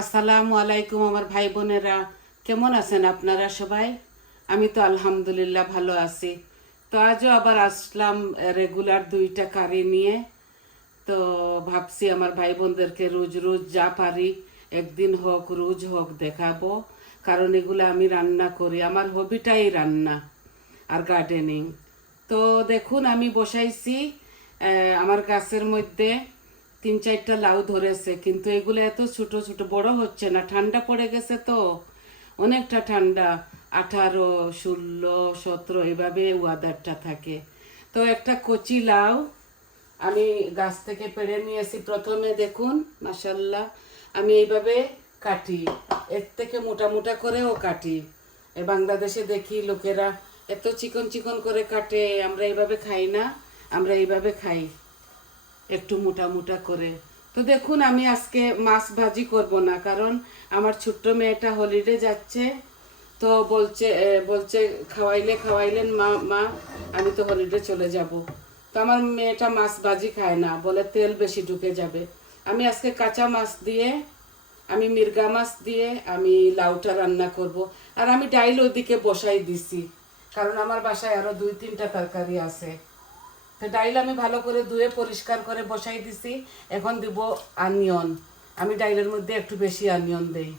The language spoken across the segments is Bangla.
আসসালামু আলাইকুম আমার ভাই বোনেরা, কেমন আছেন আপনারা সবাই? আমি তো আলহামদুলিল্লাহ ভালো আছি। তো আজও আবার আসলাম রেগুলার দুইটা কারি নিয়ে। তো ভাবছি আমার ভাই বোনদেরকে রোজ রোজ যা পারি একদিন হোক রোজ হোক দেখাবো, কারণ এগুলো আমি রান্না করি, আমার হবিটাই রান্না আর গার্ডেনিং। তো দেখুন আমি বসাইছি আমার গাছের মধ্যে 3-4টা লাউ ধরেছে, কিন্তু এগুলো এত ছোট ছোট, বড় হচ্ছে না, ঠান্ডা পড়ে গেছে তো অনেকটা ঠান্ডা, 18, 16, 17 এভাবে ওয়াদারটা থাকে। তো একটা কচি লাউ আমি গাছ থেকে পেড়ে নিয়েছি। প্রথমে দেখুন মাশাল্লাহ আমি এইভাবে কাটি, এর থেকে মোটা মোটা করেও কাটি। বাংলাদেশে দেখি লোকেরা এত চিকন চিকন করে কাটে, আমরা এইভাবে খাই না, আমরা এইভাবে খাই একটু মোটা মোটা করে। তো দেখুন আমি আজকে মাছ ভাজি করব না, কারণ আমার ছোট্ট মেয়েটা হলিডে যাচ্ছে। তো বলছে খাওয়াইলে খাওয়াইলেন মা মা, আমি তো হলিডে চলে যাব। তো আমার মেয়েটা মাছ ভাজি খায় না, বলে তেল বেশি ঢুকে যাবে। আমি আজকে কাঁচা মাছ দিয়ে, আমি মির্গা মাছ দিয়ে আমি লাউটা রান্না করব। আর আমি ডাইল ওদিকে বসাই দিছি, কারণ আমার বাসায় আরও 2-3টা তরকারি আছে। তো ডাইল আমি ভালো করে ধুয়ে পরিষ্কার করে বসাই দিছি। এখন দিব আনিয়ন। আমি ডাইলের মধ্যে একটু বেশি আনিয়ন দেই।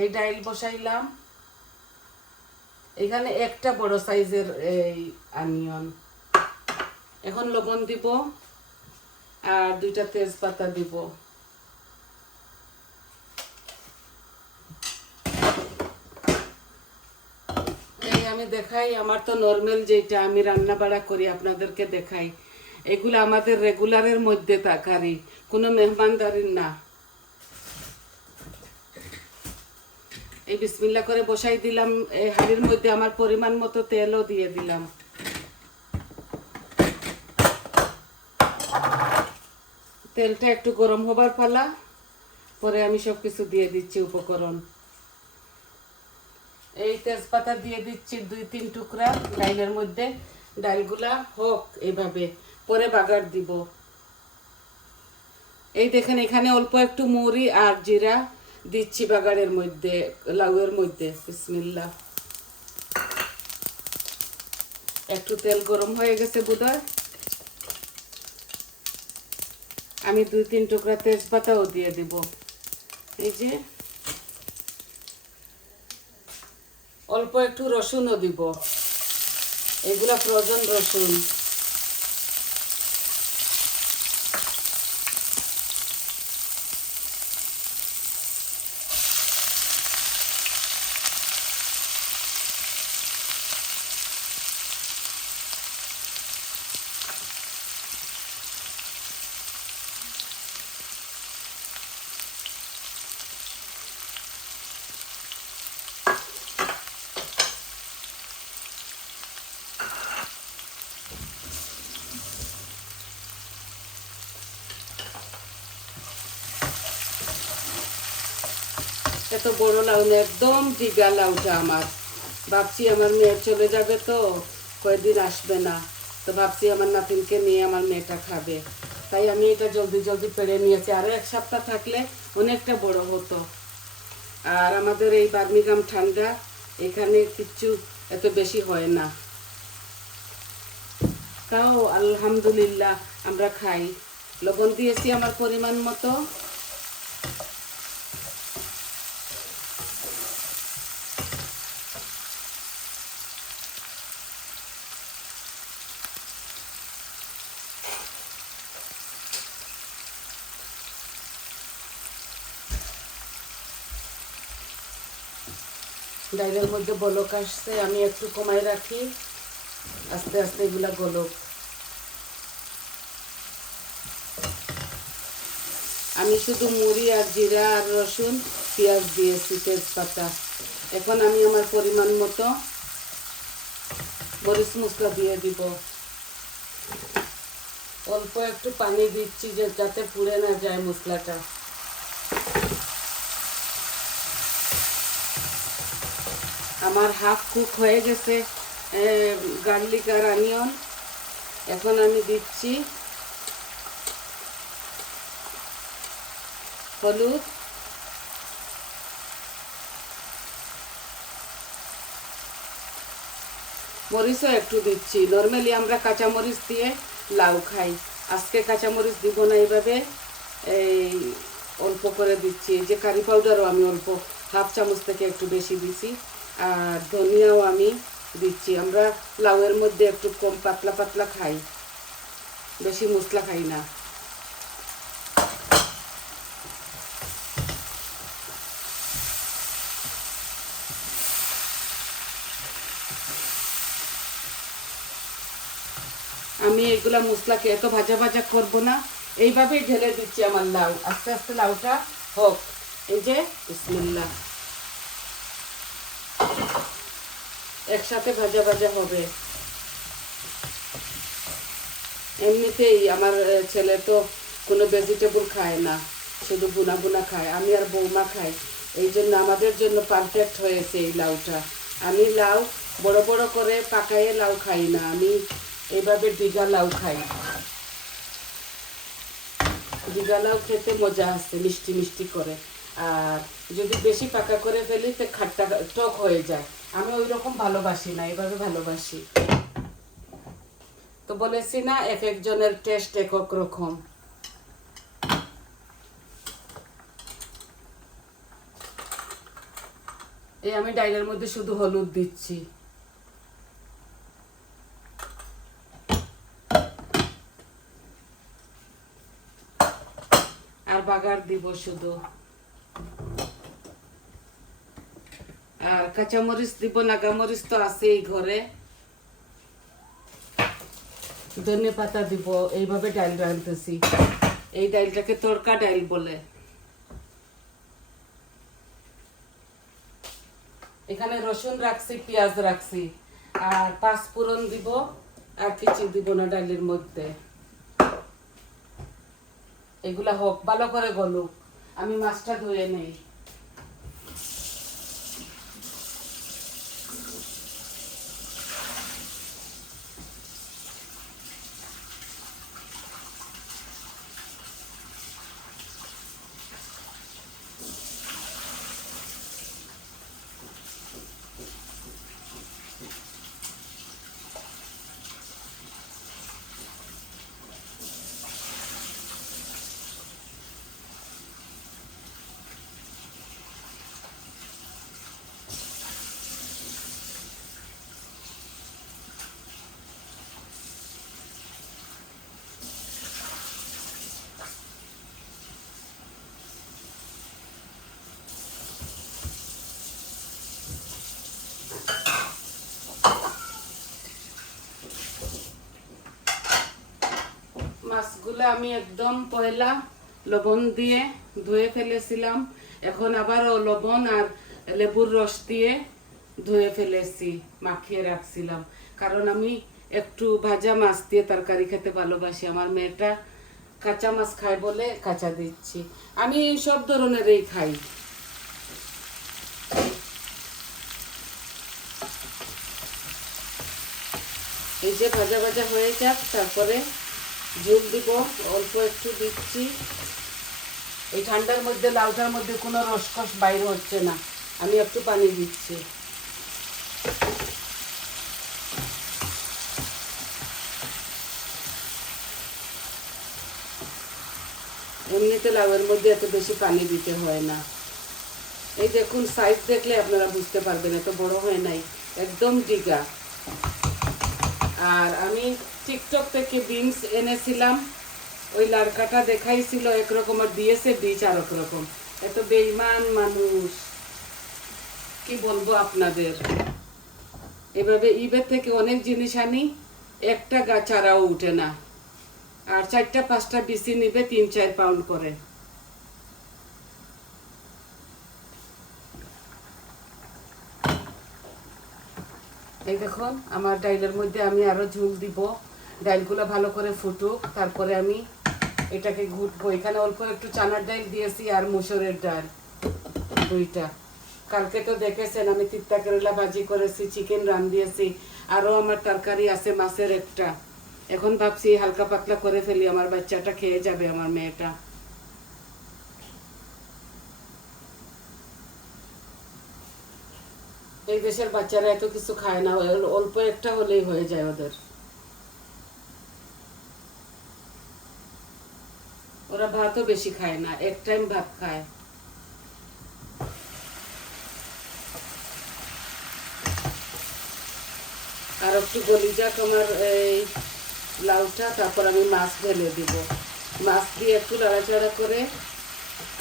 এই ডাইল বসাইলাম, এখানে একটা বড় সাইজের এই আনিয়ন। এখন লবণ দিব আর 2টা তেজপাতা দিব। এই আমি দেখাই, আমার তো নর্মাল যেটা আমি রান্না বাড়া করি আপনাদেরকে দেখাই। এগুলো আমাদের রেগুলারের মধ্যে তরকারি, কোনো মেহমানদারির না। এই বিসমিল্লা করে বসাই দিলাম। এই হাঁড়ির মধ্যে আমার পরিমাণ মতো তেলও দিয়ে দিলাম। তেলটা একটু গরম হবার পালা, পরে আমি সব কিছু দিয়ে দিচ্ছি উপকরণ। এই তেজপাতা দিয়ে দিচ্ছি 2-3 টুকরা ডাইলের মধ্যে। ডালগুলা হোক এইভাবে, পরে বাগার দিব। এই দেখেন এখানে অল্প একটু মৌরি আর জিরা দিচ্ছি বাগারের মধ্যে, লাউয়ের মধ্যে। বিসমিল্লাহ। একটু তেল গরম হয়ে গেছে বোধহয়, আমি 2-3 টুকরা তেজপাতাও দিয়ে দিব। এই যে অল্প একটু রসুনও দিব, এগুলা ফ্রোজেন রসুন। এত বড় লাউ না, একদম দিঘা লাউটা আমার। ভাবছি আমার মেয়ে চলে যাবে তো, কয়েকদিন আসবে না। তো ভাবছি আমার নাতিনকে নিয়ে আমার মেয়েটা খাবে, তাই আমি এটা জলদি জলদি পেড়ে নিয়েছি। আরও 1 সপ্তাহ থাকলে অনেকটা বড় হতো। আর আমাদের এই বার্মিগাম ঠান্ডা, এখানে কিচ্ছু এত বেশি হয় না, তাও আলহামদুলিল্লাহ আমরা খাই। লবণ দিয়েছি আমার পরিমাণ মতো। ডাইলের মধ্যে বলক আসছে, আমি একটু কমাই রাখি, আস্তে আস্তে এগুলা গলক। আমি শুধু মুড়ি আর জিরা আর রসুন পেঁয়াজ দিয়েছি, তেজপাতা। এখন আমি আমার পরিমাণ মতো মরিচ মশলা দিয়ে দিব। অল্প একটু পানি দিচ্ছি যাতে পুড়ে না যায় মশলাটা। আমার হাফ কুক হয়ে গেছে গার্লিক আর অনিয়ন। এখন আমি দিচ্ছি হলুদ, মরিচও একটু দিচ্ছি। নর্মালি আমরা কাঁচামরিচ দিয়ে লাউ খাই, আজকে কাঁচামরিচ দিব না, এইভাবে এই অল্প করে দিচ্ছি। এই যে কারি পাউডারও আমি অল্প হাফ চামচ থেকে একটু বেশি দিছি, আর ধনিয়াও আমি দিচ্ছি। আমরা লাউয়ের মধ্যে একটু কম পাতলা পাতলা খাই, বেশি মশলা খাই না। আমি এগুলা মশলাকে এত ভাজা ভাজা করব না, এইভাবেই ঢেলে দিচ্ছি আমার লাউ। আস্তে আস্তে লাউটা হোক। এই যে বিসমিল্লাহ, একসাথে ভাজা ভাজা হবে। এমনিতেই আমার ছেলে তো কোনো ভেজিটেবল খায় না, শুধু বুনা বুনা খায়। আমি আর বৌমা খাই, এই জন্য আমাদের জন্য পারফেক্ট হয়েছে এই লাউটা। আমি লাউ বড় বড় করে পাকাইয়ে লাউ খাই না, আমি এইভাবে ডিগা লাউ খাই। ডিগা লাউ খেতে মজা আছে, মিষ্টি মিষ্টি করে। আর যদি বেশি পাকা করে ফেলি তো খাট্টা টক হয়ে যায়। আমি ওই রকম ভালোবাসি না, এইভাবে ভালোবাসি। তো বলেছি না, এক একজনের টেস্ট এক এক রকম। এই আমি ডাইলের মধ্যে শুধু হলুদ দিচ্ছি, আর বাগার দিব শুধু। আর কাঁচামরিচ দিব, নাগামরিচ তো আছেই ঘরে। ধনে পাতা দিব। এইভাবে ডাইল রাঁধতেছি। এই ডাইলটাকে তড়কা ডাইল বলে। এখানে রসুন রাখছি, পেঁয়াজ রাখছি, আর পাঁচ ফোড়ন দিব, আর কিছু দিব না ডাইলের মধ্যে। এগুলা হোক, ভালো করে গলুক, আমি মাছটা ধুয়ে নেই। মাছগুলো আমি একদম পয়লা লবণ দিয়ে ধুয়ে ফেলেছিলাম, এখন আবারও লবণ আর লেবুর রস দিয়ে ধুয়ে ফেলেছি, মাখিয়ে রাখছিলাম। কারণ আমি একটু ভাজা মাছ দিয়ে তরকারি খেতে ভালোবাসি। আমার মেয়েটা কাঁচা মাছ খায় বলে কাঁচা দিচ্ছি। আমি সব ধরনেরই খাই। এই যে ভাজা ভাজা হয়ে যাক, তারপরে ঝোল দিব, অল্প একটু দিচ্ছি। এই ঠান্ডার মধ্যে লাউটার মধ্যে কোনো রসকস বাইর হচ্ছে না, আমি একটু পানি দিচ্ছি। এমনিতে লাউয়ের মধ্যে এত বেশি পানি দিতে হয় না। এই দেখুন, সাইজ দেখলে আপনারা বুঝতে পারবেন, এত বড় হয় নাই, একদম ডিগা। আর আমি টিকটক থেকে বিনস এনেছিলাম, ওই লাড়কাটা দেখাইছিল একরকম আর দিয়েছে বীজ আর একরকম। এত বেঈমান মানুষ, কি বলবো আপনাদের। এভাবে ইবের থেকে অনেক জিনিস আনি, একটা চারাও উঠে না। আর 4-5টা বিচি নিবে 3-4 পাউন্ড করে। এই দেখুন, আমার ডাইলের মধ্যে আমি আরো ঝোল দিব। ডাইলগুলো ভালো করে ফুটুক, তারপরে আমি এটাকে ঘুটবো। এখানে অল্প একটু চানার ডাল দিয়েছি আর মুসুরের ডাল, দুইটা। কালকে তো দেখেছেন আমি তিত্তা কেরলা ভাজি করেছি, চিকেন রান দিয়েছি, আরও আমার তরকারি আছে মাছের একটা। এখন ভাবছি হালকা পাতলা করে ফেলি, আমার বাচ্চাটা খেয়ে যাবে, আমার মেয়েটা। এই দেশের বাচ্চারা এত কিছু খায় না, অল্প একটা হলেই হয়ে যায় ওদের। ওরা ভাতও বেশি খায় না, এক টাইম ভাত খায়। আর একটু গলি যাক আমার এই লাউটা, তারপর আমি মাছ ঢেলে দিব। মাছ দিয়ে একটু নাড়াচাড়া করে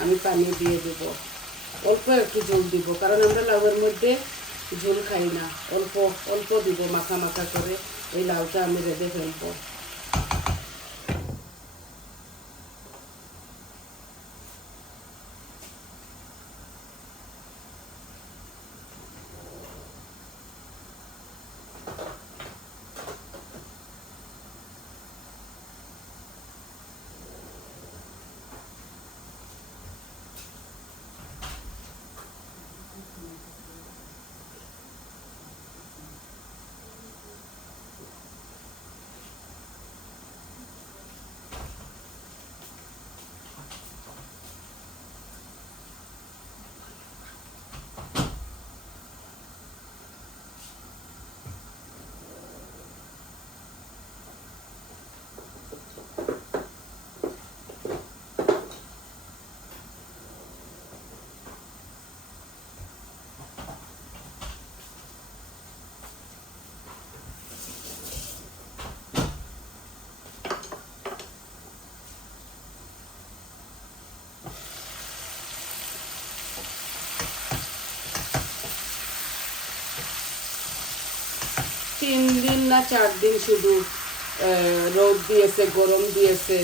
আমি পানি দিয়ে দেব। অল্প একটু ঝোল দিব, কারণ আমরা লাউয়ের মধ্যে ঝোল খাই না। অল্প অল্প দিব, মাখা মাখা করে এই লাউটা আমি রেঁধে ফেলবো। 3 দিন না 4 দিন শুধু রোদ দিয়েছে, গরম দিয়েছে,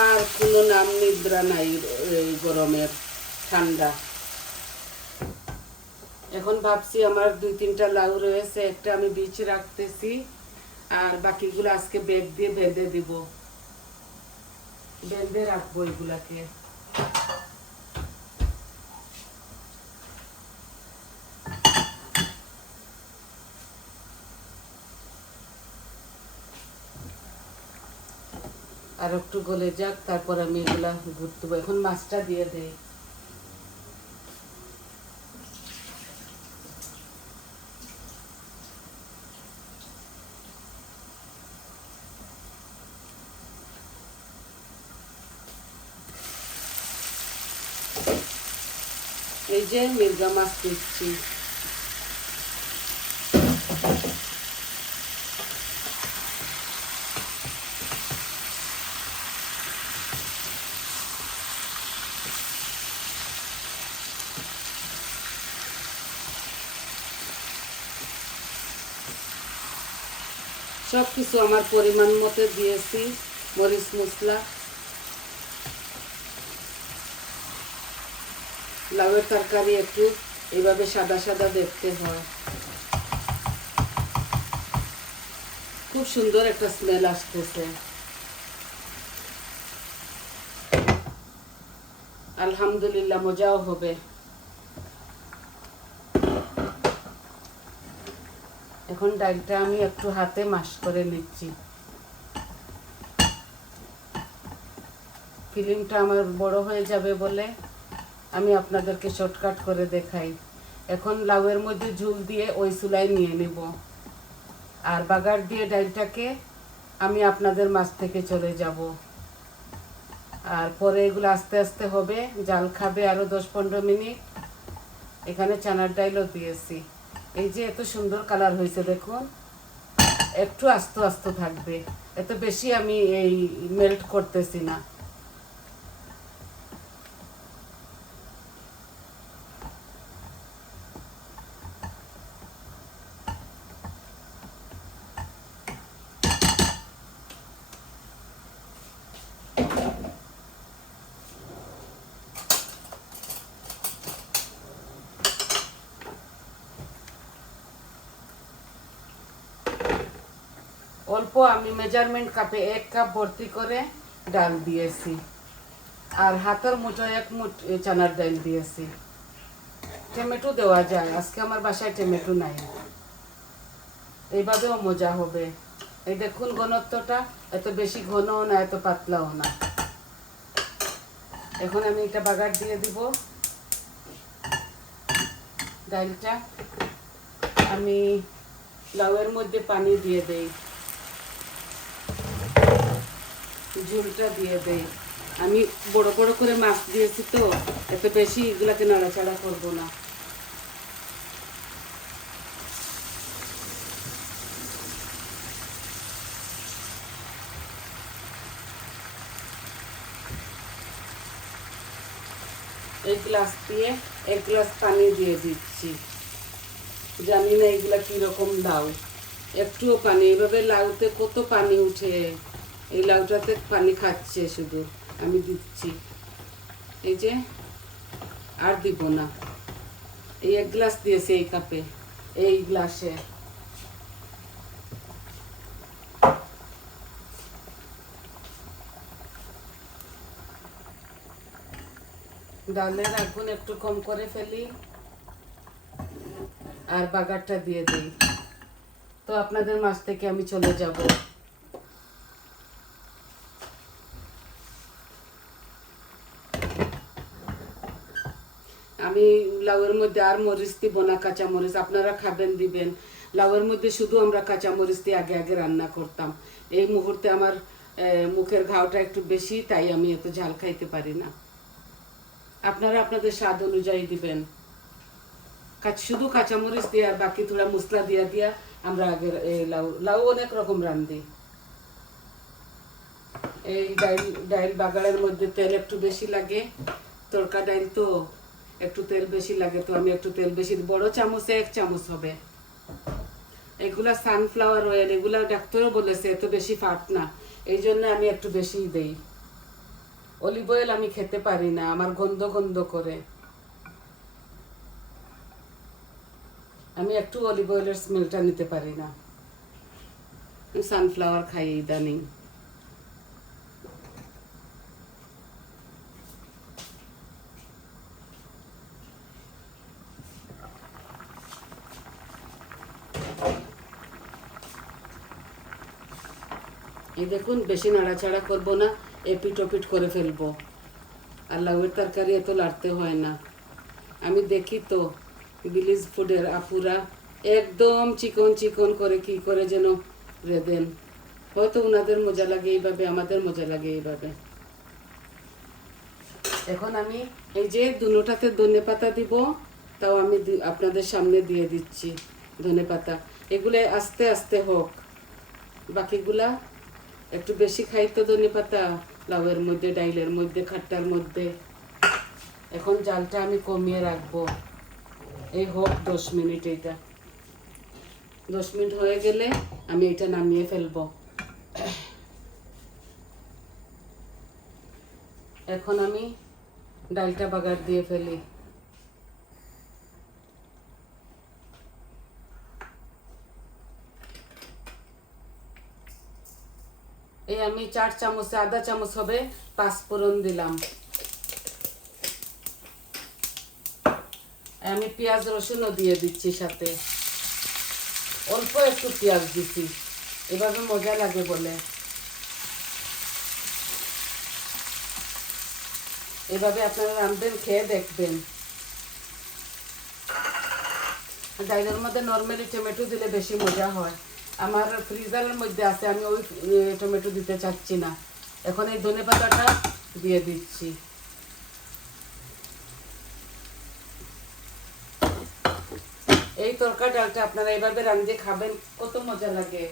আর কোনো নাম নিদ্রা নাই এই গরমের। ঠান্ডা। এখন ভাবছি আমার 2-3টা লাউ রয়েছে, একটা আমি বীজ রাখতেছি, আর বাকিগুলো আজকে ব্যাগ দিয়ে বেঁধে দিব, বেঁধে রাখবো এগুলাকে। আর একটু গলে যাক, তারপর আমি এগুলা ঘুরতে দেবো। এখন মাছটা দিয়ে দেই। এই যে মির্গা মাছ দিচ্ছি। সব কিছু আমার পরিমাণ মতো দিয়েছি, মরিচ মশলা। লাউয়ের তরকারি একটু এইভাবে সাদা সাদা দেখতে হয়, খুব সুন্দর একটা স্মেল আসতেছে। আলহামদুলিল্লাহ, মজাও হবে। এখন ডালটা আমি একটু হাতে মাশ করে নিচ্ছি। ফিল্মটা আমার বড় হয়ে যাবে বলে আমি আপনাদেরকে শর্টকাট করে দেখাই। এখন লাউয়ের মধ্যে ঝুল দিয়ে ওই চুলায় নিয়ে নেব, আর বাগার দিয়ে ডালটাকে আমি আপনাদের মাছ থেকে চলে যাব। আর পরে এগুলো আস্তে আস্তে হবে, জাল খাবে আরও 10-15 মিনিট। এখানে চানার ডালও দিয়েছি। এই যে এত সুন্দর কালার হয়েছে দেখুন। একটু আস্তে আস্তে থাকবে, এত বেশি আমি এই মেল্ট করতেছি না। অল্প আমি মেজারমেন্ট কাপে 1 কাপ ভর্তি করে ডাল দিয়েছি, আর হাতের মুঠো 1 মুঠ চানার ডাল দিয়েছি। টমেটো দেওয়া যায়, আজকে আমার বাসায় টমেটো নাই। এইভাবেও মজা হবে। এই দেখুন ঘনত্বটা, এত বেশি ঘনও না, এত পাতলাও না। এখন আমি এটা বাগার দিয়ে দিব ডালটা। আমি লাউয়ের মধ্যে পানি দিয়ে দেই, ঝোলটা দিয়ে দেই। আমি বড় বড় করে মাছ দিয়েছি তো এত বেশি এগুলাকে নাড়াচাড়া করবো না। এই গ্লাস দিয়ে 1 গ্লাস পানি দিয়ে দিচ্ছি। জানি না এগুলা কিরকম লাউ, একটুও পানি, এইভাবে লাউতে কত পানি উঠে, এই লাউটাতে পানি খাচ্ছে শুধু। আমি দিচ্ছি, এই যে আর দিব না। এই 1 গ্লাস দিয়েছি এই কাপে, এই গ্লাসে। ডালের আগুন একটু কম করে ফেলি আর বাগারটা দিয়ে দিই। তো আপনাদের মাছ থেকে আমি চলে যাব। আমি লাউয়ের মধ্যে আর মরিচ দিব না, কাঁচা মরিচ। আপনারা খাবেন দিবেন। লাউয়ের মধ্যে শুধু আমরা কাঁচা মরিচ দিয়ে আগে আগে রান্না করতাম। এই মুহূর্তে আমার মুখের ঘাওটা একটু বেশি, তাই আমি এত ঝাল খাইতে পারি না। আপনারা আপনাদের স্বাদ অনুযায়ী দিবেন। শুধু কাঁচামরিচ দিয়ে আর বাকি থোড়া মশলা দিয়া দিয়া আমরা আগে লাউ লাউ অনেক রকম রান্ধি। এই ডাইল বাগারের মধ্যে তেল একটু বেশি লাগে, তরকা ডাইল তো একটু তেল বেশি লাগে, তো আমি একটু তেল বেশি, বড় চামচে 1 চামচ হবে। এগুলা সানফ্লাওয়ার অয়েল, এগুলা ডাক্তারও বলেছে এত বেশি ফাট না, এই জন্য আমি একটু বেশি দেই। অলিভ অয়েল আমি খেতে পারি না, আমার গন্ধ গন্ধ করে। আমি একটু অলিভ অয়েলের স্মেলটা নিতে পারি না। সানফ্লাওয়ার খাই ইদানিং। এই দেখুন, বেশি নাড়াচাড়া করবো না, এপিট ওপিট করে ফেলবো। আর লাউয়ের তরকারি এত লাড়তে হয় না। আমি দেখি তো ভিলেজ ফুডের আপুরা একদম চিকন চিকন করে কি করে যেন রেঁধেন। হয়তো ওনাদের মজা লাগে এইভাবে, আমাদের মজা লাগে এইভাবে। এখন আমি এই যে দুটোটাতে ধনেপাতা দিব, তাও আমি আপনাদের সামনে দিয়ে দিচ্ছি ধনেপাতা। এগুলো আস্তে আস্তে হোক, বাকিগুলা একটু বেশি খাই তো ধনেপাতা লাউয়ের মধ্যে, ডাইলের মধ্যে, খাট্টার মধ্যে। এখন জালটা আমি কমিয়ে রাখবো, এই হোক 10 মিনিট। এইটা 10 মিনিট হয়ে গেলে আমি এটা নামিয়ে ফেলবো। এখন আমি ডালটা বাগার দিয়ে ফেলি। এই আমি 4 চামচে আধা চামচ হবে পাঁচফোড়ন দিলাম। আমি পেঁয়াজ রসুনও দিয়ে দিচ্ছি সাথে, অল্প একটু পেঁয়াজ দিচ্ছি, এভাবে মজা লাগে বলে। এভাবে আপনারা রাঁধবেন, খেয়ে দেখবেন। ডাইলের মধ্যে নর্মালি টমেটো দিলে বেশি মজা হয়। আমার ফ্রিজারের মধ্যে আছে, আমি ওই টমেটো দিতে চাচ্ছি না। এখন এই ধনেপাতাটা দিয়ে দিচ্ছি। এই তরকা ডালটা আপনারা এভাবে রাঁধে খাবেন, কত মজা লাগে।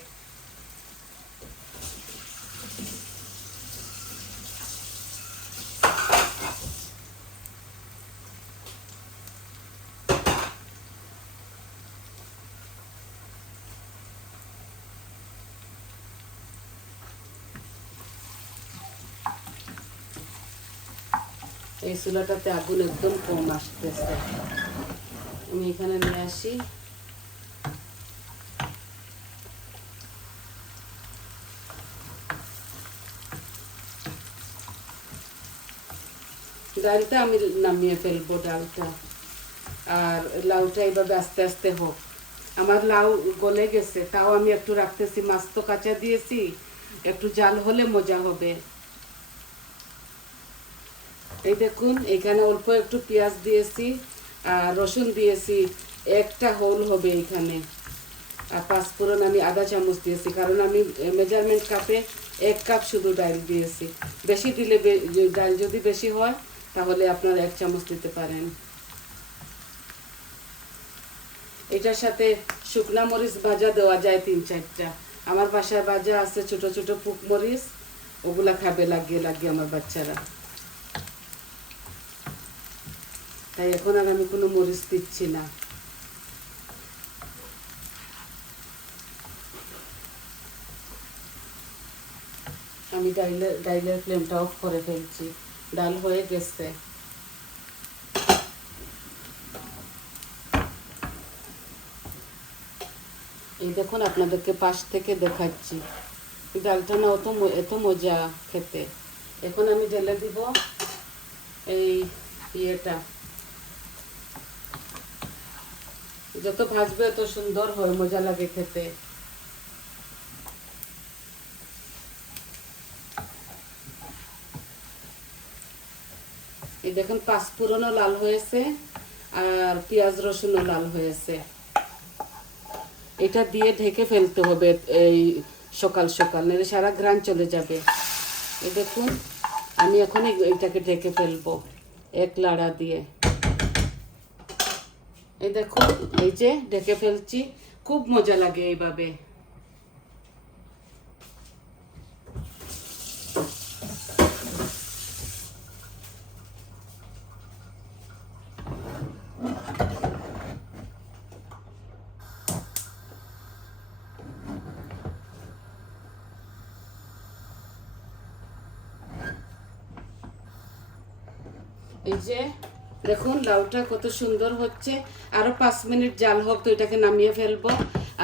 এই চুলাটাতে আগুন একদম কম আসতেছে, আমি এখানে নিয়ে আসি। ডালটা আমি নামিয়ে ফেলবো, ডালটা আর লাউটা এইভাবে আস্তে আস্তে হোক। আমার লাউ গলে গেছে, তাও আমি একটু রাখতেছি, মাছ তো কাঁচা দিয়েছি, একটু জাল হলে মজা হবে। এই দেখুন, এখানে অল্প একটু পেঁয়াজ দিয়েছি আর রসুন দিয়েছি। একটা হোল হবে এখানে। আর পাঁচফোড়ন আমি আধা চামচ দিয়েছি, কারণ আমি মেজারমেন্ট কাপে 1 কাপ শুধু ডাল দিয়েছি। বেশি দিলে ডাল যদি বেশি হয় তাহলে আপনারা 1 চামচ দিতে পারেন। এটার সাথে শুকনা মরিচ ভাজা দেওয়া যায় 3-4টা। আমার বাসায় ভাজা আছে ছোট ছোট পুক মরিচ, ওগুলা খাবে লাগিয়ে লাগিয়ে আমার বাচ্চারা। তাই এখন আর আমি কোনো মরিচ দিচ্ছি না। আমি ডাইলের ফ্লেমটা অফ করে ফেলছি। ডাল হয়ে গেছে। এই দেখুন, আপনাদেরকে পাশ থেকে দেখাচ্ছি। ডালটা না এত মজা খেতে। এখন আমি ঢেলে দিব এই ইয়েটা। যত ভাজবে এত সুন্দর হয়, মজা লাগে খেতে। এই দেখুন, পাঁচফোড়নও লাল হয়েছে আর পেঁয়াজ রসুনও লাল হয়েছে। এটা দিয়ে ঢেকে ফেলতে হবে এই সকাল সকাল, নাহলে সারা ঘ্রাণ চলে যাবে। এই দেখুন, আমি এখন এইটাকে ঢেকে ফেলবো 1 লাড়া দিয়ে। এই দেখুন, এই যে ঢেকে ফেলছি। খুব মজা লাগে এইভাবে। এই যে দেখুন, লাউটা কত সুন্দর হচ্ছে। আরো 5 মিনিট জাল হোক, তো এটাকে নামিয়ে ফেলবো।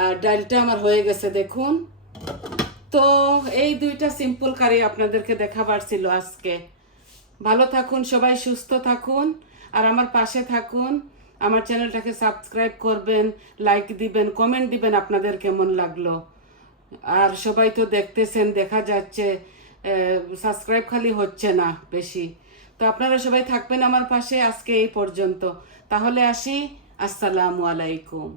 আর ডালটা আমার হয়ে গেছে দেখুন। তো এই 2টা সিম্পল কারি আপনাদেরকে দেখাবার ছিল আজকে। ভালো থাকুন সবাই, সুস্থ থাকুন, আর আমার পাশে থাকুন। আমার চ্যানেলটাকে সাবস্ক্রাইব করবেন, লাইক দিবেন, কমেন্ট দিবেন আপনাদের কেমন লাগলো। আর সবাই তো দেখতেছেন, দেখা যাচ্ছে সাবস্ক্রাইব খালি হচ্ছে না বেশি। তো আপনারা সবাই থাকবেন আমার পাশে। আজকে এই পর্যন্ত, তাহলে আসি। আসসালামু আলাইকুম।